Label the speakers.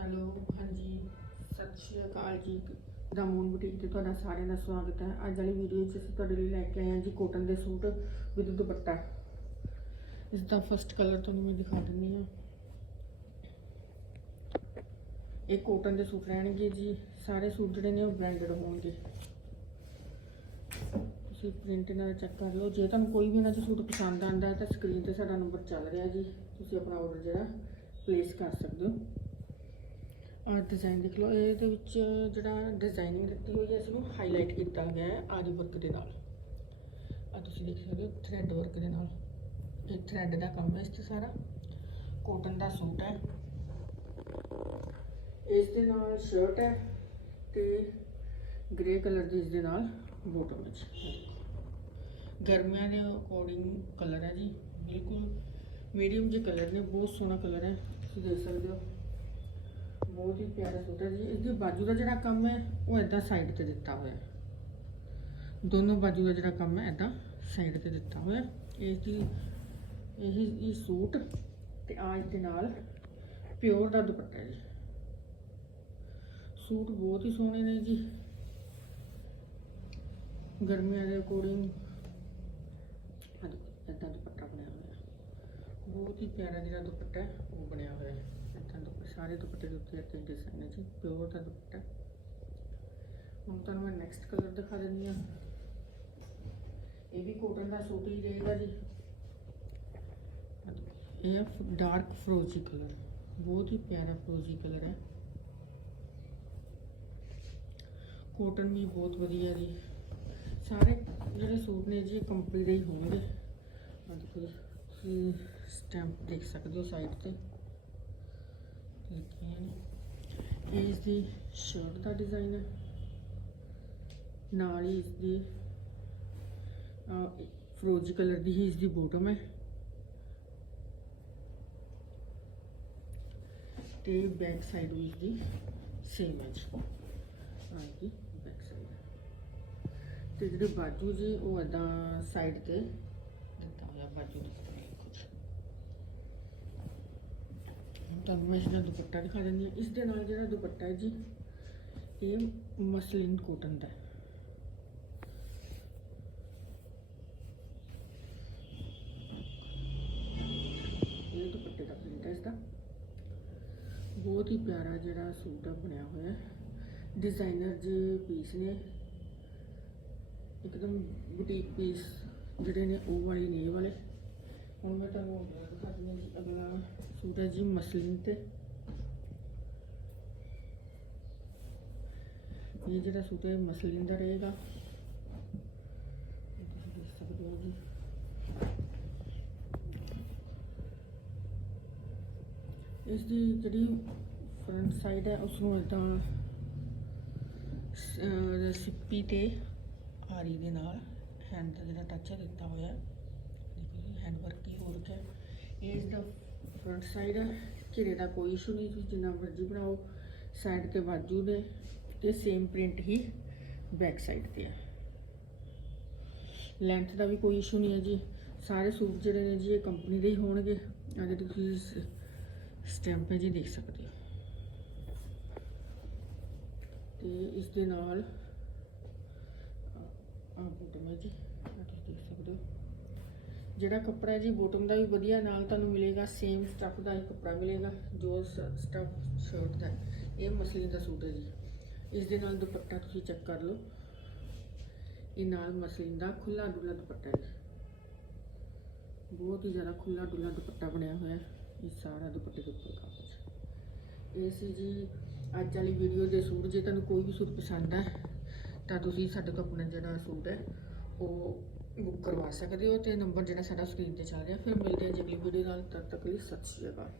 Speaker 1: Hello, ਹਾਂਜੀ, ਸਤਿ ਸ਼੍ਰੀ ਅਕਾਲ ਜੀ। ਦਮੂਨ ਬੁਟੀਕ ਤੇ ਤੁਹਾਡਾ ਸਾਰਿਆਂ ਦਾ ਸਵਾਗਤ ਹੈ। ਅੱਜ ਵਾਲੀ ਵੀਡੀਓ 'ਚ ਅਸੀਂ ਤੁਹਾਡੇ ਲਈ ਲੈ ਕੇ ਆਏ ਹਾਂ ਜੀ ਕੋਟਨ ਦੇ ਸੂਟ ਵਿਦ ਦੁਪੱਟਾ। ਇਸ ਦਾ ਫਸਟ ਕਲਰ ਤੁਹਾਨੂੰ ਮੈਂ ਦਿਖਾ ਦਿੰਦੀ ਹਾਂ। ਇਹ ਕੋਟਨ ਦੇ ਸੂਟ ਰਹਿਣਗੇ ਜੀ। ਸਾਰੇ ਸੂਟ ਜਿਹੜੇ ਨੇ ਉਹ ਬ੍ਰਾਂਡਡ ਹੋਣਗੇ। ਤੁਸੀਂ ਪ੍ਰਿੰਟ ਨਾਲ ਚੈੱਕ ਕਰ ਲਓ। ਜੇ ਤੁਹਾਨੂੰ ਕੋਈ ਵੀ ਇਹਨਾਂ 'ਚ ਸੂਟ ਪਸੰਦ ਆਉਂਦਾ ਹੈ ਤਾਂ ਸਕਰੀਨ ਤੇ ਸਾਡਾ ਨੰਬਰ ਚੱਲ ਰਿਹਾ ਜੀ। ਤੁਸੀਂ ਆਪਣਾ ਆਰਡਰ ਜਿਹੜਾ ਪਲੇਸ ਕਰ ਸਕਦੇ ਹੋ। ਆਹ ਡਿਜ਼ਾਈਨ ਦੇਖ ਲਓ ਇਹਦੇ ਵਿੱਚ ਜਿਹੜਾ ਡਿਜ਼ਾਈਨਿੰਗ ਦਿੱਤੀ ਹੋਈ ਹੈ ਇਸ ਨੂੰ ਹਾਈਲਾਈਟ ਕੀਤਾ ਗਿਆ ਹੈ ਆਰੀ ਵਰਕ ਦੇ ਨਾਲ। ਆ ਤੁਸੀਂ ਦੇਖ ਸਕਦੇ ਹੋ ਥ੍ਰੈਡ ਵਰਕ ਦੇ ਨਾਲ। ਇਹ ਥ੍ਰੈਡ ਦਾ ਕੰਮ ਹੈ ਇਸ 'ਤੇ ਸਾਰਾ। ਕੋਟਨ ਦਾ ਸੂਟ ਹੈ। ਇਸ ਦੇ ਨਾਲ ਸ਼ਰਟ ਹੈ ਤੇ ਗ੍ਰੇ ਕਲਰ ਦੀ ਇਸ ਦੇ ਨਾਲ ਬੋਟਮ ਵਿੱਚ। ਗਰਮੀਆਂ ਦੇ ਅਕੋਰਡਿੰਗ ਕਲਰ ਹੈ ਜੀ। ਬਿਲਕੁਲ ਮੀਡੀਅਮ ਜਿਹੇ ਕਲਰ ਨੇ, ਬਹੁਤ ਸੋਹਣਾ ਕਲਰ ਹੈ। ਤੁਸੀਂ ਦੇਖ ਸਕਦੇ ਹੋ। ਬਹੁਤ ਹੀ ਪਿਆਰਾ ਸੂਟ ਹੈ ਜੀ। ਇਸ ਬਾਜੂ ਦਾ ਜਿਹੜਾ ਕੰਮ ਹੈ, ਉਹ ਇਦਾਂ ਸਾਈਡ ਤੇ ਦਿੱਤਾ ਹੋਇਆ ਹੈ। ਦੋਨੋਂ ਬਾਜੂ ਦਾ ਜਿਹੜਾ ਕੰਮ ਹੈ ਇਦਾਂ ਸਾਈਡ ਤੇ ਦਿੱਤਾ ਹੋਇਆ ਇਸ ਦੀ ਇਹ ਇਹ ਸੂਟ ਤੇ ਆਜ ਦੇ ਨਾਲ ਪਿਓਰ ਦਾ ਦੁਪੱਟਾ ਹੈ ਜੀ। ਸੂਟ ਬਹੁਤ ਹੀ ਸੋਹਣੇ ਨੇ ਜੀ। ਗਰਮੀਆਂ ਦੇ ਅਕੋਰਡਿੰਗ ਇਦਾਂ ਦੁਪੱਟਾ ਬਣਿਆ ਹੋਇਆ ਬਹੁਤ ਹੀ ਪਿਆਰਾ ਜਿਹੜਾ ਦੁਪੱਟਾ ਹੈ ਉਹ ਬਣਿਆ ਹੋਇਆ ਹੈ। ਇਦਾਂ ਦੁਪੱਟਾ ਸਾਰੇ ਦੁਪੱਟੇ ਦੇ ਉੱਤੇ ਇੱਥੇ ਡਿਜ਼ਾਈਨ ਹੈ ਜੀ ਪਿਓਰ ਦਾ ਦੁਪੱਟਾ ਹੁਣ ਤੁਹਾਨੂੰ ਮੈਂ ਨੈਕਸਟ ਕਲਰ ਦਿਖਾ ਦਿੰਦੀ ਹਾਂ। ਇਹ ਵੀ ਕੋਟਨ ਦਾ ਸੂਟ ਹੀ ਰਹੇਗਾ ਜੀ। ਇਹ ਹੈ ਡਾਰਕ ਫਰੋਜ਼ੀ ਕਲਰ ਬਹੁਤ ਹੀ ਪਿਆਰਾ ਫਰੋਜ਼ੀ ਕਲਰ ਹੈ। ਕੋਟਨ ਵੀ ਬਹੁਤ ਵਧੀਆ ਜੀ। ਸਾਰੇ ਜਿਹੜੇ ਸੂਟ ਨੇ ਜੀ ਕੰਪਨੀ ਦੇ ਹੀ ਹੋਣਗੇ। ਆਹ ਦੇਖੋ ਜੀ, ਸਟੈਂਪ ਦੇਖ ਸਕਦੇ ਹੋ ਸਾਈਡ ਤੇ? ਲਿਖੇ ਨੇ। ਇਹ ਇਸ ਦੀ ਸ਼ਰਟ ਦਾ ਡਿਜ਼ਾਈਨ ਹੈ। ਨਾਲ ਹੀ ਇਸ ਦੀ ਫਰੋਜੀ ਕਲਰ ਦੀ ਹੀ ਇਸ ਦੀ ਬੋਟਮ ਹੈ। ਤੇ ਬੈਕ ਸਾਈਡ ਵੀ ਇਸ ਦੀ ਸੇਮ ਹੈ ਜੀ ਆਹ ਬੈਕ ਸਾਈਡ ਤੇ ਜਿਹੜੇ ਬਾਜੂ ਜੀ, ਉਹ ਇਦਾਂ ਸਾਈਡ ਤੇ ਦਿੱਤਾ ਹੋਇਆ, ਬਾਜੂ ਦੇ ਕੁਝ ਹੁਣ ਤੁਹਾਨੂੰ ਮੈਂ ਇਸਦਾ ਦੁਪੱਟਾ ਦਿਖਾ ਦਿੰਦੀ ਹਾਂ। ਇਸ ਦੇ ਨਾਲ ਜਿਹੜਾ ਦੁਪੱਟਾ ਹੈ ਜੀ, ਇਹ ਮਸਲਿਨ ਕੋਟਨ ਦਾ ਇਹ ਦੁਪੱਟੇ ਦਾ ਪ੍ਰਿੰਟ ਹੈ ਇਸਦਾ। ਬਹੁਤ ਹੀ ਪਿਆਰਾ ਜਿਹੜਾ ਸੂਟ ਆ, ਬਣਿਆ ਹੋਇਆ ਡਿਜ਼ਾਈਨਰ ਜੇ ਪੀਸ ਨੇ। ਇੱਕਦਮ ਬੁਟੀਕ ਪੀਸ ਜਿਹੜੇ ਨੇ, ਉਹ ਵਾਲੇ ਨੇ ਵਾਲੇ। ਹੁਣ ਮੈਂ ਤੁਹਾਨੂੰ ਅਗਲਾ ਹਾਂ ਜੀ ਅਗਲਾ ਸੂਟ ਹੈ ਜੀ ਮਸਲਿਨ ਤੇ ਇਹ ਜਿਹੜਾ ਸੂਟ ਹੈ ਮਸਲਿਨ ਦਾ ਰਹੇਗਾ ਤੁਸੀਂ ਦੇਖ ਸਕਦੇ ਹੋ ਜੀ ਇਸ ਦੀ ਜਿਹੜੀ ਫਰੰਟ ਸਾਈਡ ਹੈ ਉਸ ਨੂੰ ਇਦਾਂ ਸਿੱਪੀ ਤੇ ਆਰੀ ਦੇ ਨਾਲ ਹੈਂਡ ਦਾ ਜਿਹੜਾ ਟੱਚ ਹੈ, ਦਿੱਤਾ ਹੋਇਆ ਹੈ। ਦੇਖੋ ਜੀ ਹੈਂਡ ਵਰਕ ਹੀ ਹੋ ਰੱਖਿਆ ਇਹ ਇਸ ਦਾ ਫਰੰਟ ਸਾਈਡ ਹੈ ਘੇਰੇ ਦਾ ਕੋਈ ਇਸ਼ੂ ਨਹੀਂ, ਤੁਸੀਂ ਜਿੰਨਾ ਮਰਜ਼ੀ ਬਣਾਓ ਸਾਈਡ ਤੇ ਬਾਜੂ ਦੇ ਤੇ ਸੇਮ ਪ੍ਰਿੰਟ ਹੀ ਬੈਕ ਸਾਈਡ ਤੇ ਹੈ ਲੈਂਥ ਦਾ ਵੀ ਕੋਈ ਇਸ਼ੂ ਨਹੀਂ ਹੈ ਜੀ। ਸਾਰੇ ਸੂਟ ਜਿਹੜੇ ਨੇ ਜੀ, ਇਹ ਕੰਪਨੀ ਦੇ ਹੀ ਹੋਣਗੇ। ਆ ਜਿਹੜੇ ਤੁਸੀਂ ਸਟੈਂਪ ਹੈ ਜੀ, ਦੇਖ ਸਕਦੇ ਹੋ। ਤੇ ਇਸ ਦੇ ਨਾਲ ਆ ਬੋਟਮ ਹੈ ਜੀ ਤੁਸੀਂ ਦੇਖ ਸਕਦੇ ਹੋ। ਜਿਹੜਾ ਕੱਪੜਾ ਜੀ ਬੋਟਮ ਦਾ ਵੀ ਵਧੀਆ, ਨਾਲ ਤੁਹਾਨੂੰ ਮਿਲੇਗਾ ਸੇਮ ਸਟੱਫ ਦਾ ਹੀ ਕੱਪੜਾ ਮਿਲੇਗਾ, ਜੋ ਸਟੱਫ ਸ਼ਰਟ ਦਾ ਇਹ ਮਸਲੀਨ ਦਾ ਸੂਟ ਹੈ ਜੀ। ਇਸ ਦੇ ਨਾਲ ਦੁਪੱਟਾ ਤੁਸੀਂ ਚੈੱਕ ਕਰ ਲਓ। ਇਹ ਨਾਲ ਮਸਲੀਨ ਦਾ ਖੁੱਲਾ ਡੁੱਲਾ ਦੁਪੱਟਾ ਹੈ ਬਹੁਤ ਹੀ ਜ਼ਿਆਦਾ ਖੁੱਲਾ ਡੁੱਲਾ ਦੁਪੱਟਾ ਬਣਿਆ ਹੋਇਆ ਇਹ ਸਾਰਾ ਦੁਪੱਟੇ ਦੇ ਉੱਪਰ ਕੰਮ ਹੈ। ਇਹ ਸੀ ਜੀ ਅੱਜ ਵਾਲੀ ਵੀਡੀਓ ਦੇ ਸੂਟ। ਜੇ ਤੁਹਾਨੂੰ ਕੋਈ ਵੀ ਸੂਟ ਪਸੰਦ ਹੈ, ਤਾਂ ਤੁਸੀਂ ਸਾਡੇ ਤੋਂ ਆਪਣਾ ਜਿਹੜਾ ਸੂਟ ਹੈ, ਉਹ ਬੁੱਕ ਕਰਵਾ ਸਕਦੇ ਹੋ ਤੇ ਨੰਬਰ ਜਿਹੜਾ ਸਾਡਾ ਸਕਰੀਨ ਤੇ ਚੱਲ ਰਿਹਾ, ਫਿਰ ਮਿਲਦੇ ਹਾਂ ਜੀ ਅਗਲੀ ਵੀਡੀਓ ਨਾਲ, ਤਦ ਤੱਕ ਲਈ ਸਤਿ ਸ਼੍ਰੀ ਅਕਾਲ।